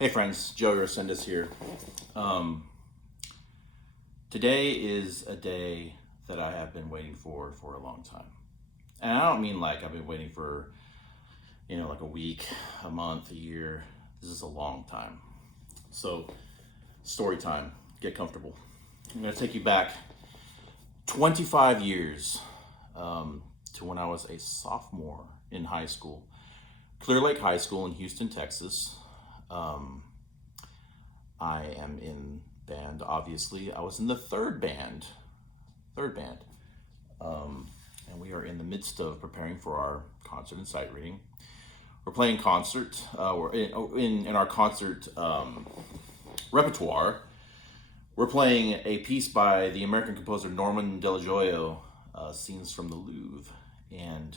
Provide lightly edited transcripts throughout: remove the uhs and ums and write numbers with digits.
Hey friends, Joe Resendez here. Today is a day that I have been waiting for a long time. And I don't mean like I've been waiting for, like a week, a month, a year. This is a long time. So, story time. Get comfortable. I'm going to take you back 25 years to when I was a sophomore in high school. Clear Lake High School in Houston, Texas. I am in band, obviously. I was in the third band. And we are in the midst of preparing for our concert and sight reading. We're playing concert. We're in our concert repertoire. We're playing a piece by the American composer Norman Delagioio, Scenes from the Louvre. And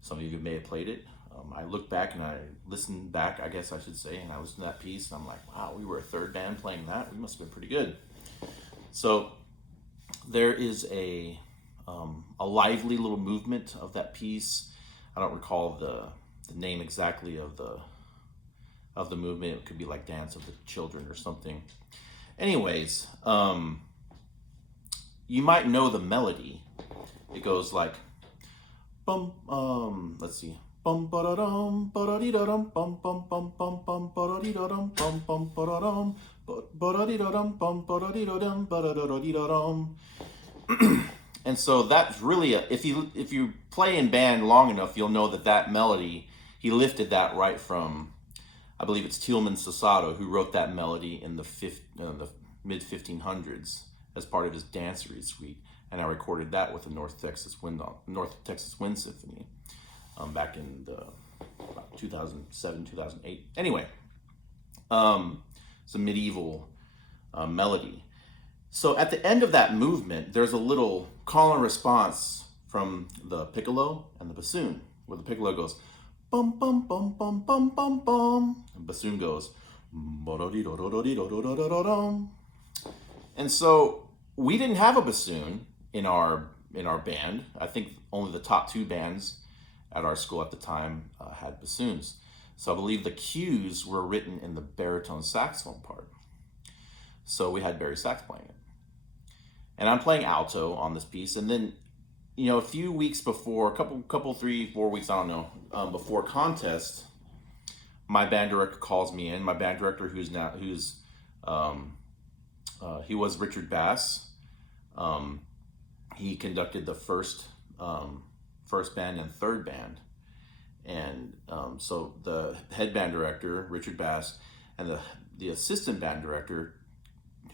some of you may have played it. I look back and I listened back, I guess I should say, and I listened to that piece and I'm like, wow, we were a third band playing that. We must have been pretty good. So there is a lively little movement of that piece. I don't recall the name exactly of the movement. It could be like Dance of the Children or something. Anyways, you might know the melody. It goes like, let's see. Bum ba dum ba dee da dum bum bum bum bum bum ba dee da dum bum bum ba dum ba dee da dum bum ba dee da dum ba dee da dum. And so that's really if you play in band long enough, you'll know that melody, he lifted that right from, I believe it's Tilman Sasato who wrote that melody in the mid 1500s as part of his Dancery Suite, and I recorded that with the North Texas Wind Symphony. Back in about 2007, 2008. Anyway, it's a medieval melody. So at the end of that movement, there's a little call and response from the piccolo and the bassoon, where the piccolo goes, bum, bum, bum, bum, bum, bum, bum. And bassoon goes, and so we didn't have a bassoon in our band. I think only the top two bands at our school at the time had bassoons. So I believe the cues were written in the baritone saxophone part. So we had Barry Sax playing it. And I'm playing alto on this piece. And then, a few weeks before, a couple 3-4 weeks, I don't know, before contest, my band director calls me in. My band director he was Richard Bass. He conducted the first band and third band, and so the head band director Richard Bass and the assistant band director,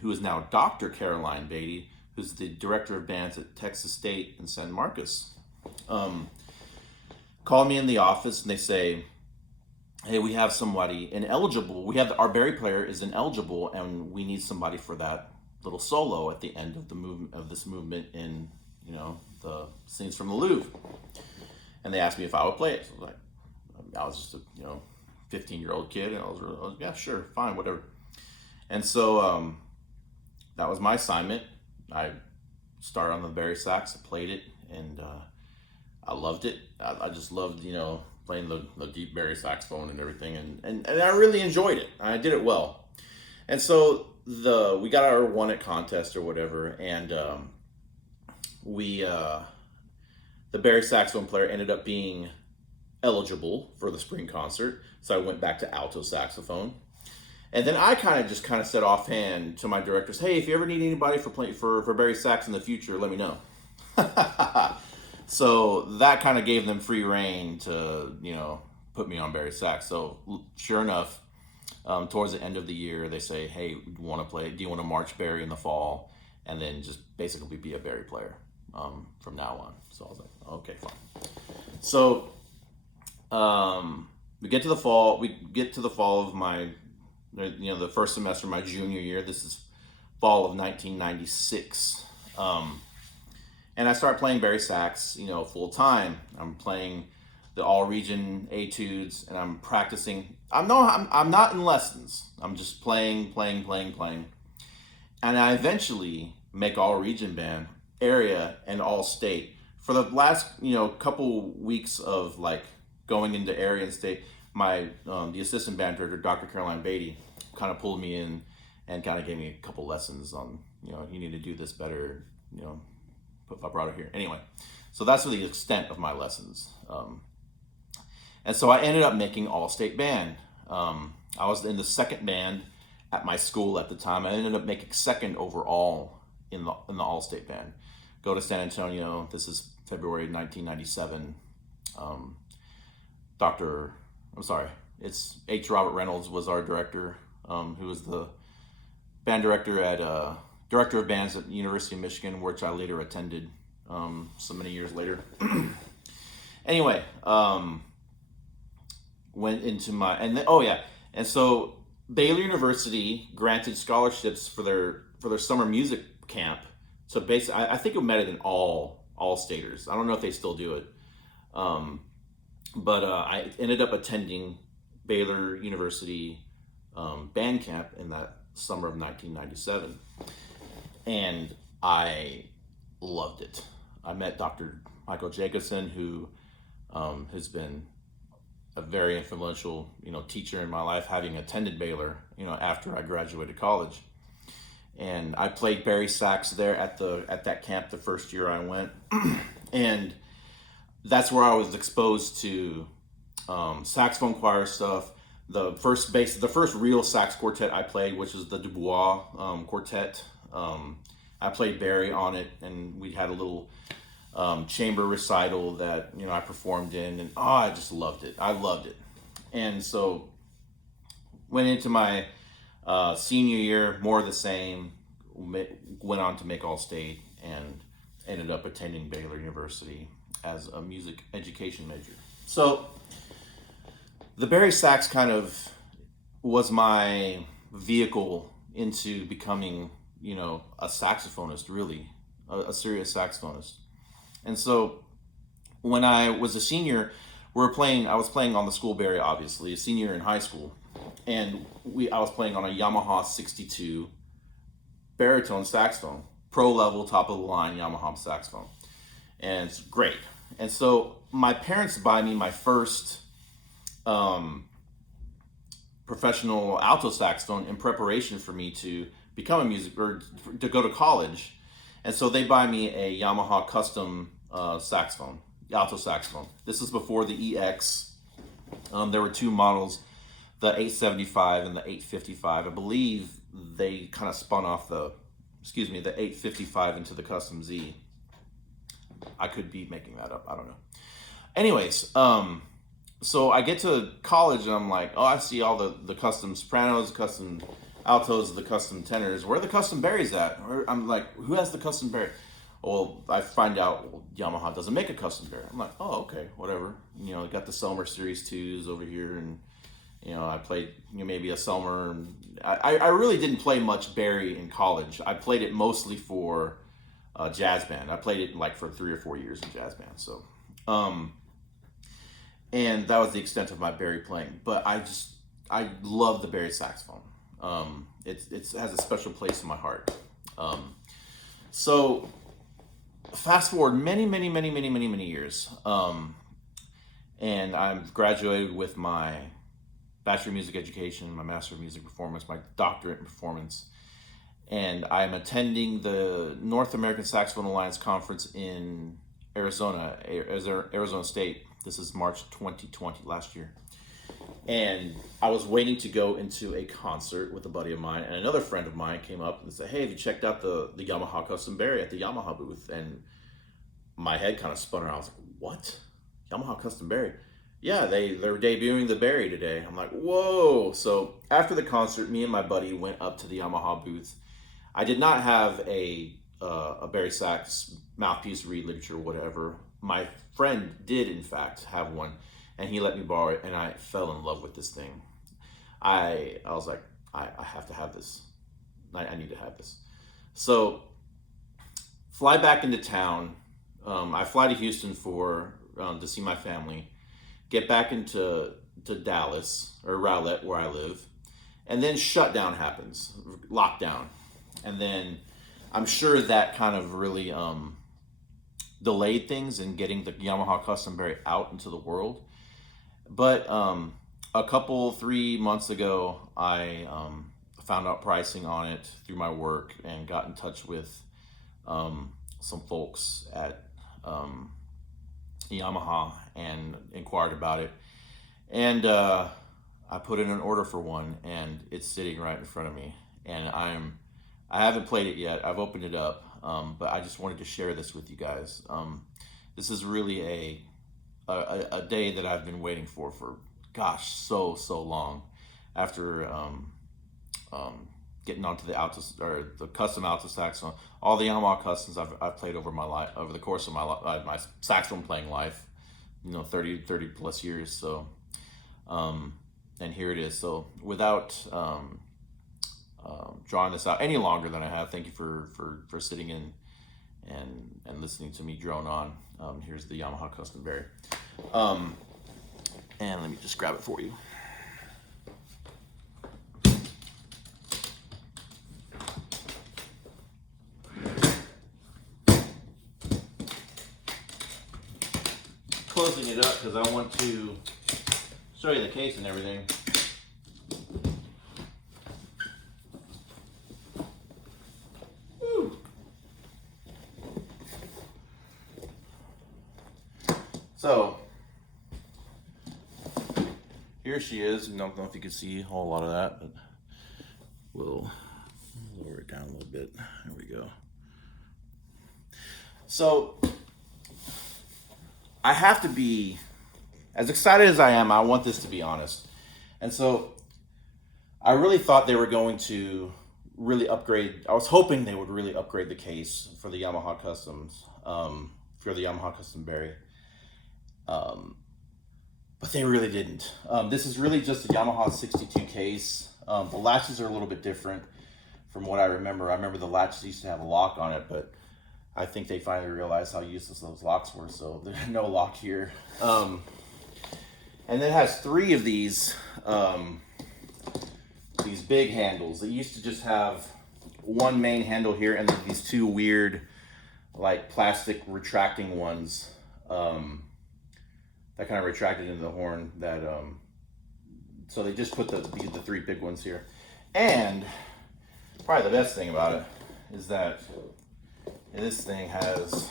who is now Dr. Caroline Beatty, who's the director of bands at Texas State and San Marcos, called me in the office and they say, hey, we have somebody ineligible. We have our Barry player is ineligible and we need somebody for that little solo at the end of the movement of this movement in the Scenes from the Louvre. And they asked me if I would play it. So I was just a 15-year-old kid, and I was yeah, sure, fine, whatever. And so that was my assignment. I started on the Barry Sax, I played it, and I loved it. I just loved playing the deep Barry saxophone and everything, and I really enjoyed it. I did it well. And so we got our one at contest or whatever, and the Barry saxophone player ended up being eligible for the spring concert, so I went back to alto saxophone. And then I kind of said offhand to my directors, hey, if you ever need anybody for Barry Sax in the future, let me know. So that kind of gave them free reign to put me on Barry Sax. So sure enough, towards the end of the year, they say, hey, do you want to march Barry in the fall, and then just basically be a Barry player from now on. So I was like, okay, fine. So we get to the fall of my, the first semester of my junior year. This is fall of 1996. And I start playing Barry Sax, full time. I'm playing the all region etudes and I'm practicing. I'm not in lessons. I'm just playing. And I eventually make all region band, area, and all state. For the last, couple weeks of like going into area and state, the assistant band director, Dr. Caroline Beatty, kind of pulled me in and kind of gave me a couple lessons on, you need to do this better, put vibrato here. Anyway, so that's the extent of my lessons. And so I ended up making all-state band. I was in the second band at my school at the time. I ended up making second overall in the all-state band. Go to San Antonio. This is February 1997. It's H. Robert Reynolds was our director, who was the band director director of bands at the University of Michigan, which I later attended so many years later. Anyway, went into and so Baylor University granted scholarships for their summer music camp. So basically, I think it met it in all staters. I don't know if they still do it, but I ended up attending Baylor University band camp in that summer of 1997, and I loved it. I met Dr. Michael Jacobson, who has been a very influential, teacher in my life, having attended Baylor, after I graduated college. And I played Barry sax there at that camp the first year I went, and that's where I was exposed to saxophone choir stuff. The first real sax quartet I played, which was the Dubois quartet. I played Barry on it, and we had a little chamber recital that I performed in, and I just loved it. I loved it, and so went into my senior year, more of the same. Went on to make all-state and ended up attending Baylor University as a music education major. So the Barry sax kind of was my vehicle into becoming, a saxophonist, really, a serious saxophonist. And so when I was a senior, I was playing on the school Barry, obviously, a senior in high school. And I was playing on a Yamaha 62 baritone saxophone, pro level, top of the line Yamaha saxophone. And it's great. And so my parents buy me my first professional alto saxophone in preparation for me to become to go to college. And so they buy me a Yamaha custom saxophone, alto saxophone. This is before the EX. There were two models, the 875 and the 855. I believe they kind of spun off the 855 into the custom Z. I could be making that up. I don't know. Anyways, so I get to college and I'm like, oh, I see all the custom sopranos, custom altos, the custom tenors. Where are the custom Barrys at? I'm like, who has the custom Barry? Well, I find out Yamaha doesn't make a custom Barry. I'm like, oh, okay, whatever. Got the Selmer Series 2s over here, and I played maybe a Selmer. And I really didn't play much Barry in college. I played it mostly for jazz band. I played it like for 3 or 4 years in jazz band. So, and that was the extent of my Barry playing. But I love the Barry saxophone. It has a special place in my heart. So fast forward many years, and I've graduated with my Bachelor of Music Education, my Master of Music Performance, my Doctorate in Performance, and I'm attending the North American Saxophone Alliance Conference in Arizona State. This is March 2020, last year. And I was waiting to go into a concert with a buddy of mine, and another friend of mine came up and said, hey, have you checked out the Yamaha Custom Barry at the Yamaha booth? And my head kind of spun around. I was like, what? Yamaha Custom Barry? Yeah, they're debuting the Barry today. I'm like, whoa. So after the concert, me and my buddy went up to the Yamaha booth. I did not have a Barry sax mouthpiece reed literature or whatever. My friend did, in fact, have one, and he let me borrow it, and I fell in love with this thing. I was like, I have to have this. I need to have this. So fly back into town. I fly to Houston to see my family. Get back into Dallas, or Rowlett, where I live, and then shutdown happens, lockdown. And then I'm sure that kind of really delayed things in getting the Yamaha Custom Barry out into the world. But a couple 3 months ago, I found out pricing on it through my work and got in touch with some folks at Yamaha and inquired about it. And I put in an order for one, and it's sitting right in front of me. And I haven't played it yet. I've opened it up, but I just wanted to share this with you guys. This is really a day that I've been waiting for gosh, so long. After getting onto the alto or the custom alto saxophone, all the Yamaha customs I've played over my life, over the course of my saxophone playing life, 30 plus years. So and here it is. So without drawing this out any longer than I have, thank you for sitting in and listening to me drone on. Here's the Yamaha Custom Berry. And let me just grab it for you. Closing it up because I want to show you the case and everything. Woo. So here she is. I don't know if you can see a whole lot of that, but we'll lower it down a little bit. There we go. So I have to be, as excited as I am, I want this to be honest. And so I really thought they were going to really upgrade. I was hoping they would really upgrade the case for the Yamaha Customs, for the Yamaha Custom Berry. But they really didn't. This is really just a Yamaha 62 case. The latches are a little bit different from what I remember. I remember the latches used to have a lock on it, but I think they finally realized how useless those locks were, so there's no lock here. And it has three of these big handles. It used to just have one main handle here and then these two weird, like plastic retracting ones that kind of retracted into the horn. That so they just put the three big ones here. And probably the best thing about it is that this thing has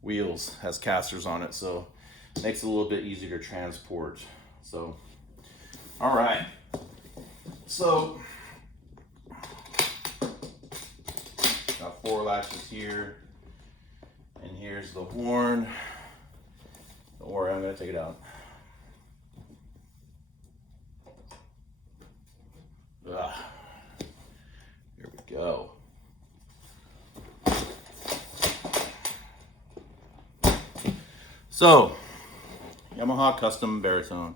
wheels, has casters on it, so it makes it a little bit easier to transport. So, all right. So, got 4 latches here, and here's the horn. Don't worry, I'm gonna take it out. Ugh. Here we go. So, Yamaha Custom Baritone.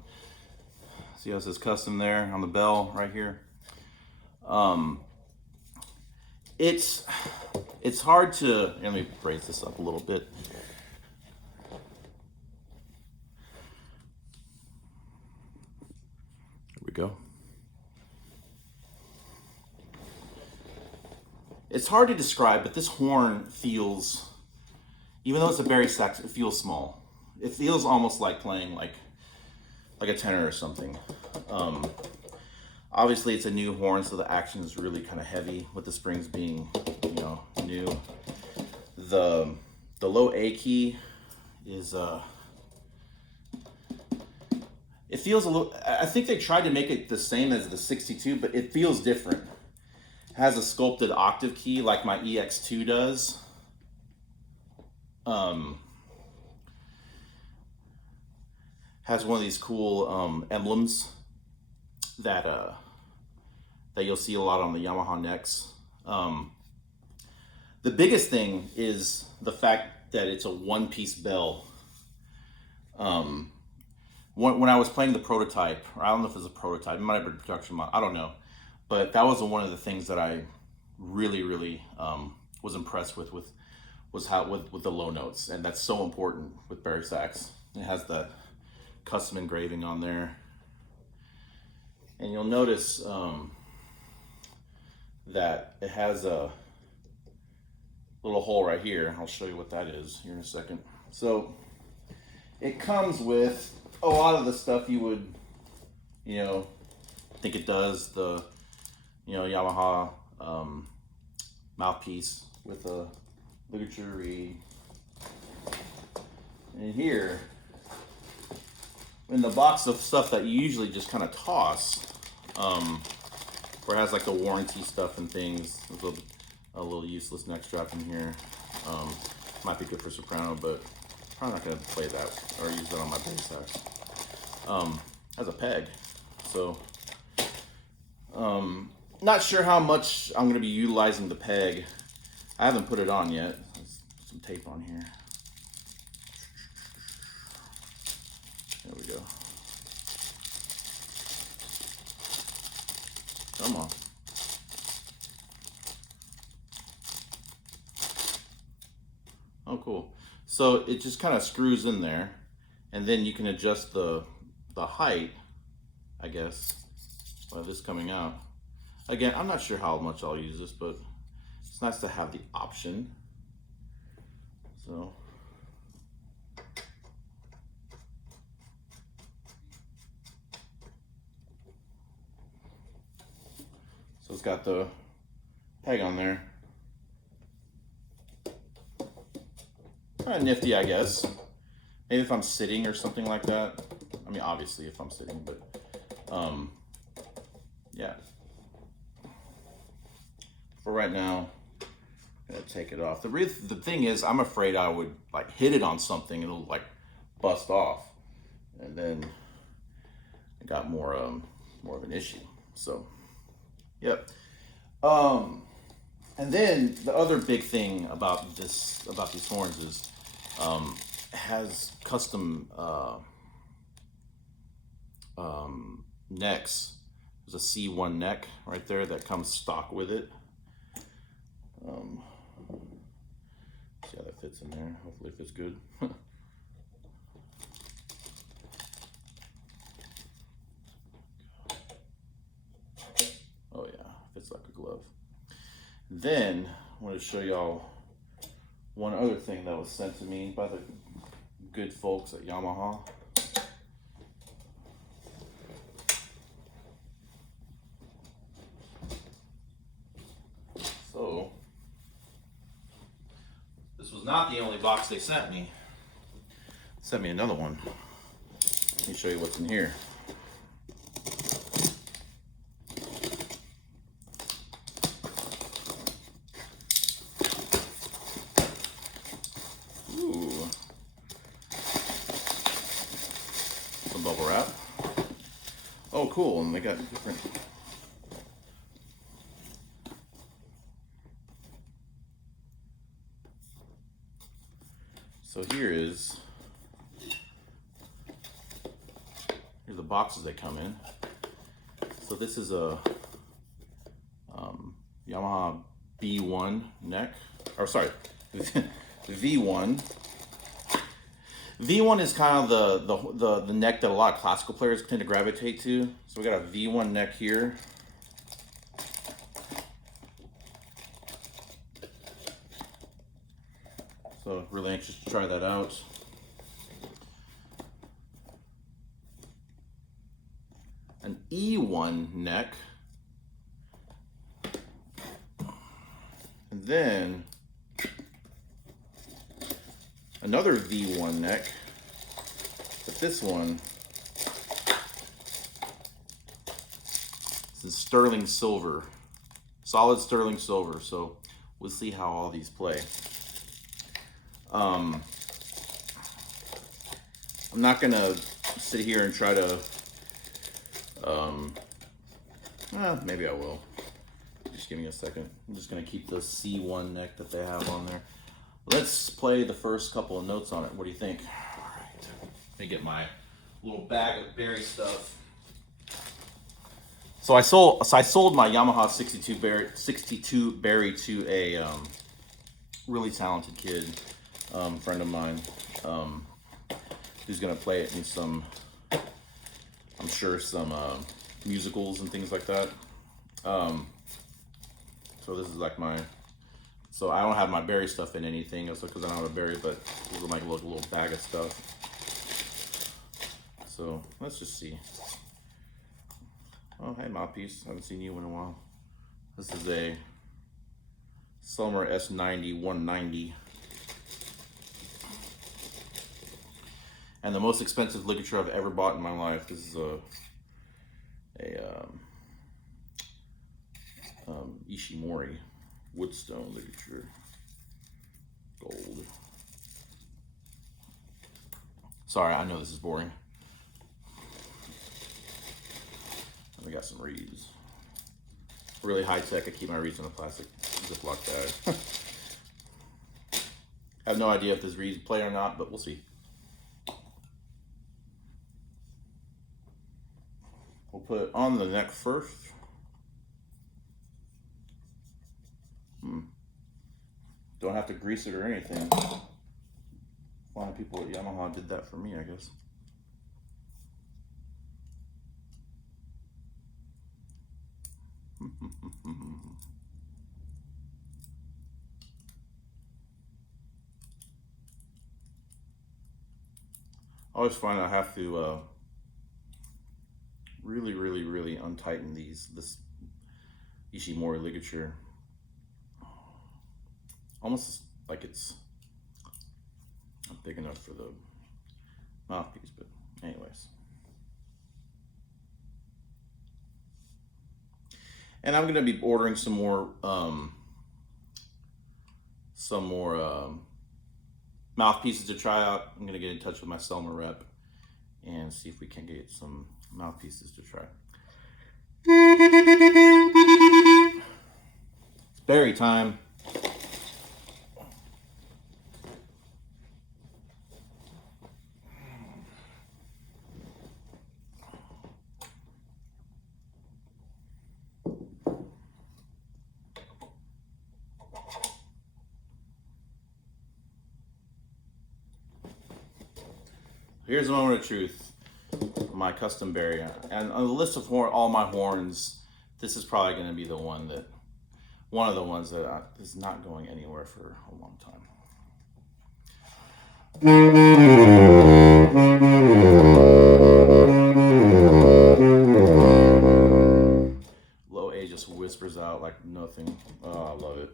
See how it says custom there on the bell right here? It's hard to, let me raise this up a little bit. Here we go. It's hard to describe, but this horn feels, even though it's a Berry sax, it feels small. It feels almost like playing like a tenor or something. Obviously it's a new horn, so the action is really kind of heavy with the springs being, new. The low A key is, it feels a little, I think they tried to make it the same as the 62, but it feels different. It has a sculpted octave key like my EX2 does. Has one of these cool emblems that you'll see a lot on the Yamaha necks. The biggest thing is the fact that it's a one-piece bell. When I was playing the prototype, or I don't know if it's a prototype, it might have been a production model, I don't know. But that was one of the things that I really was impressed with the low notes. And that's so important with Berry sax. It has the custom engraving on there. And you'll notice that it has a little hole right here. I'll show you what that is here in a second. So it comes with a lot of the stuff you would, you know, think it does. The, you know, Yamaha mouthpiece with a literature read. And here, in the box of stuff that you usually just kind of toss, where it has like the warranty stuff and things. There's a little useless neck strap in here. Might be good for soprano, but probably not gonna play that or use that on my bass sax. Has a peg, so not sure how much I'm gonna be utilizing the peg. I haven't put it on yet. There's some tape on here. There we go. Come on. Oh, cool. So it just kind of screws in there, and then you can adjust the height, I guess, by this coming out. Again, I'm not sure how much I'll use this, but it's nice to have the option. So it's got the peg on there. Kind of nifty, I guess. Maybe if I'm sitting or something like that. I mean, obviously if I'm sitting, but yeah. For right now, I'm gonna take it off. The thing is, I'm afraid I would like hit it on something, it'll like bust off, and then I got more of an issue. So, yep. And then the other big thing about these horns is has custom necks. There's a C1 neck right there that comes stock with it. See how that fits in there. Hopefully it fits good. Oh yeah, fits like a glove. Then I want to show y'all one other thing that was sent to me by the good folks at Yamaha. So this was not the only box they sent me. They sent me another one. Let me show you what's in here. Ooh. Some bubble wrap. Oh, cool. And they got different. So here's the boxes they come in. So this is a Yamaha B1 neck, or sorry, V1. V1 is kind of the neck that a lot of classical players tend to gravitate to. So we got a V1 neck here. So really anxious to try that out. An E1 neck. And then another V1 neck, but this one is sterling silver, solid sterling silver. So we'll see how all these play. I'm not gonna sit here and try to, maybe I will. Just give me a second. I'm just gonna keep the C1 neck that they have on there. Let's play the first couple of notes on it. What do you think? All right. Let me get my little bag of berry stuff. So I sold my Yamaha 62 berry to a really talented kid, friend of mine, who's gonna play it in some, I'm sure, some musicals and things like that. So this is like so I don't have my berry stuff in anything, also because I don't have a berry, but this is like a little bag of stuff. So let's just see. Oh, hey, mouthpiece. Haven't seen you in a while. This is a Selmer S90 190. And the most expensive ligature I've ever bought in my life. This is a Ishimori woodstone ligature, gold. Sorry, I know this is boring. We got some reeds. Really high tech. I keep my reeds in a plastic Ziploc bag. I have no idea if this reeds play or not, but we'll see. We'll put it on the neck first. Don't have to grease it or anything. A lot of people at Yamaha did that for me, I guess. I always find I have to really untighten this Ishimori ligature. Almost like it's not big enough for the mouthpiece, but anyways. And I'm gonna be ordering some more mouthpieces to try out. I'm gonna get in touch with my Selmer rep and see if we can get some mouthpieces to try. It's berry time. Here's a moment of truth. My custom berry, and on the list of all my horns, this is probably going to be one of the ones that is not going anywhere for a long time. Low A just whispers out like nothing. Oh, I love it.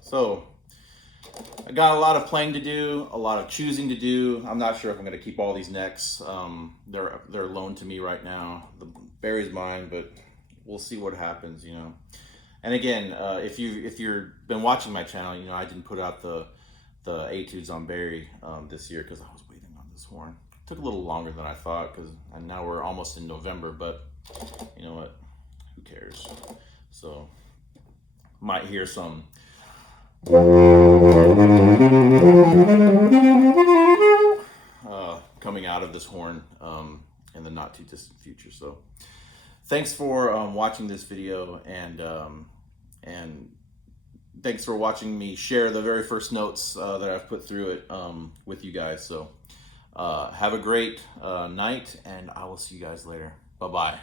So I got a lot of playing to do, a lot of choosing to do. I'm not sure if I'm going to keep all these necks. They're loaned to me right now. The berry's mine, but we'll see what happens, you know. And again, if you've been watching my channel, you know I didn't put out the etudes on berry this year because I was waiting on this horn. It took a little longer than I thought and now we're almost in November, but you know what? Who cares? So might hear some coming out of this horn in the not too distant future. So thanks for watching this video, and thanks for watching me share the very first notes that I've put through it with you guys. So have a great night, and I will see you guys later. Bye-bye.